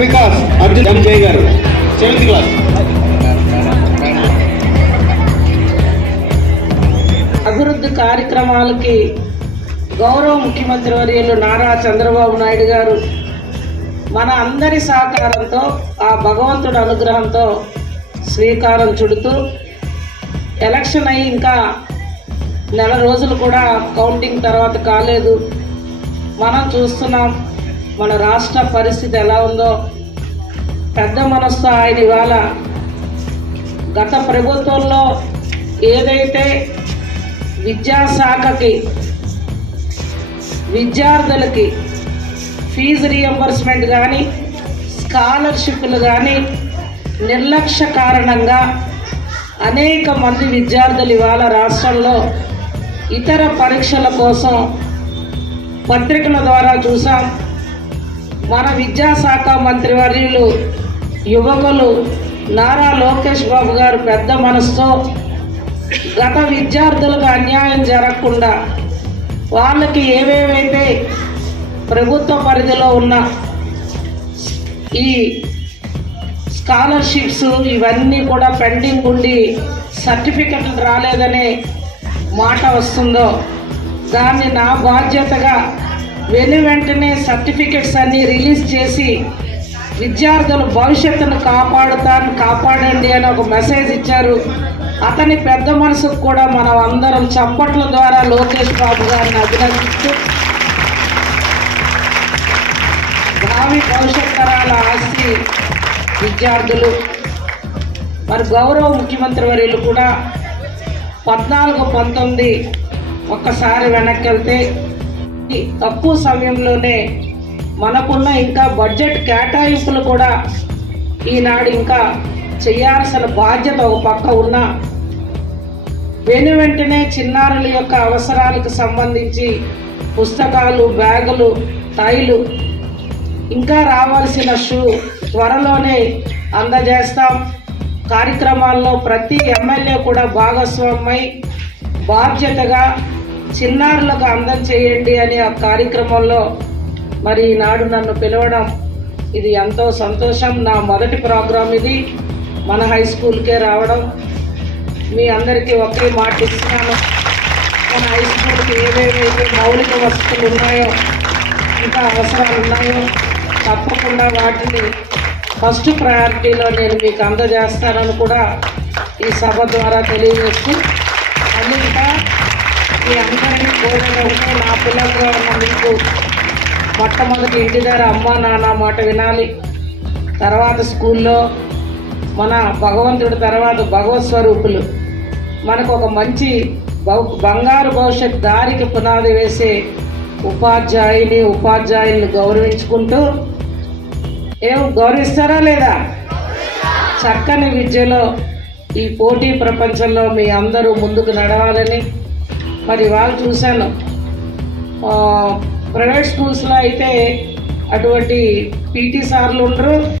వికాస్ అర్జున్ అంజయ్ గారు 7th class. అభివృద్ధి కార్యక్రమాలకి గౌరవ ముఖ్యమంత్రి వర్యులు నారా చంద్రబాబు నాయుడు గారు మన అందరి సహకారంతో ఆ భగవంతుడి అనుగ్రహంతో శ్రీకారం చుడుతూ ఎలక్షన్ అయ్యి ఇంకా నెల రోజులు కూడా కౌంటింగ్ తర్వాత కాలేదు. మనం చూస్తున్నాం మన రాష్ట్ర పరిస్థితి ఎలా ఉందో. పెద్ద మనసుతో ఆయన ఇవాళ గత ప్రభుత్వంలో ఏదైతే విద్యాశాఖకి విద్యార్థులకి ఫీజు రియంబర్స్మెంట్ కానీ స్కాలర్షిప్లు కానీ నిర్లక్ష్య కారణంగా అనేక మంది విద్యార్థులు ఇవాళ రాష్ట్రంలో ఇతర పరీక్షల కోసం పత్రికల ద్వారా చూసాం. మన విద్యాశాఖ మంత్రివర్యులు యువకులు నారా లోకేష్ బాబు గారు పెద్ద మనసుతో గత విద్యార్థులకు అన్యాయం జరగకుండా వాళ్ళకి ఏవేవైతే ప్రభుత్వ పరిధిలో ఉన్న ఈ స్కాలర్షిప్స్ ఇవన్నీ కూడా పెండింగ్ ఉండి సర్టిఫికెట్లు రాలేదనే మాట వస్తుందో దాన్ని నా బాధ్యతగా వెంటనే సర్టిఫికెట్స్ అన్నీ రిలీజ్ చేసి విద్యార్థుల భవిష్యత్తును కాపాడండి అని ఒక మెసేజ్ ఇచ్చారు. అతని పెద్ద మనసుకు కూడా మనం అందరం చప్పట్ల ద్వారా లోకేష్ బాబు గారిని అభినందిస్తూ భావి భవిష్యత్ తరాల ఆస్తి విద్యార్థులు. మరి గౌరవ ముఖ్యమంత్రి వర్యులు కూడా 14-19 ఒక్కసారి వెనక్కి వెళ్తే తక్కువ సమయంలోనే మనకున్న ఇంకా బడ్జెట్ కేటాయింపులు కూడా ఈనాడు ఇంకా చేయాల్సిన బాధ్యత ఒక పక్క ఉన్న వెంటనే చిన్నారుల యొక్క అవసరాలకు సంబంధించి పుస్తకాలు, బ్యాగులు, టైలు, ఇంకా రావాల్సిన షూ త్వరలోనే అందజేస్తాం. కార్యక్రమాల్లో ప్రతి ఎమ్మెల్యే కూడా భాగస్వామై బాధ్యతగా చిన్నారులకు అందం చేయండి అని ఆ కార్యక్రమంలో మరి ఈనాడు నన్ను పిలవడం ఇది ఎంతో సంతోషం. నా మొదటి ప్రోగ్రాం ఇది. మన హై స్కూల్కే రావడం. మీ అందరికీ ఒకే మాట ఇస్తున్నాను, మన హై స్కూల్కి ఏవేవైతే మౌలిక వసతులు ఉన్నాయో ఇంకా అవసరాలు ఉన్నాయో తప్పకుండా వాటిని ఫస్ట్ ప్రయారిటీలో నేను మీకు అందజేస్తానని కూడా ఈ సభ ద్వారా తెలియజేస్తూ ఇంకా మీ అందరినీ కోరేది ఒకటే, నా పిల్లలుగా ఉన్న మీకు మొట్టమొదటి ఇంటి దగ్గర అమ్మ నాన్న మాట వినాలి. తర్వాత స్కూల్లో మన భగవంతుడి తర్వాత భగవత్ స్వరూపులు మనకు ఒక మంచి బంగారు భవిష్యత్ దారికి పునాది వేసే ఉపాధ్యాయుల్ని గౌరవించుకుంటూ గౌరవిస్తారా లేదా? చక్కని విద్యలో ఈ పోటీ ప్రపంచంలో మీ అందరూ ముందుకు నడవాలని. మరి వాళ్ళు చూశాను ప్రైవేట్ స్కూల్స్లో అయితే అటువంటి పీటీ సార్లు ఉండరు.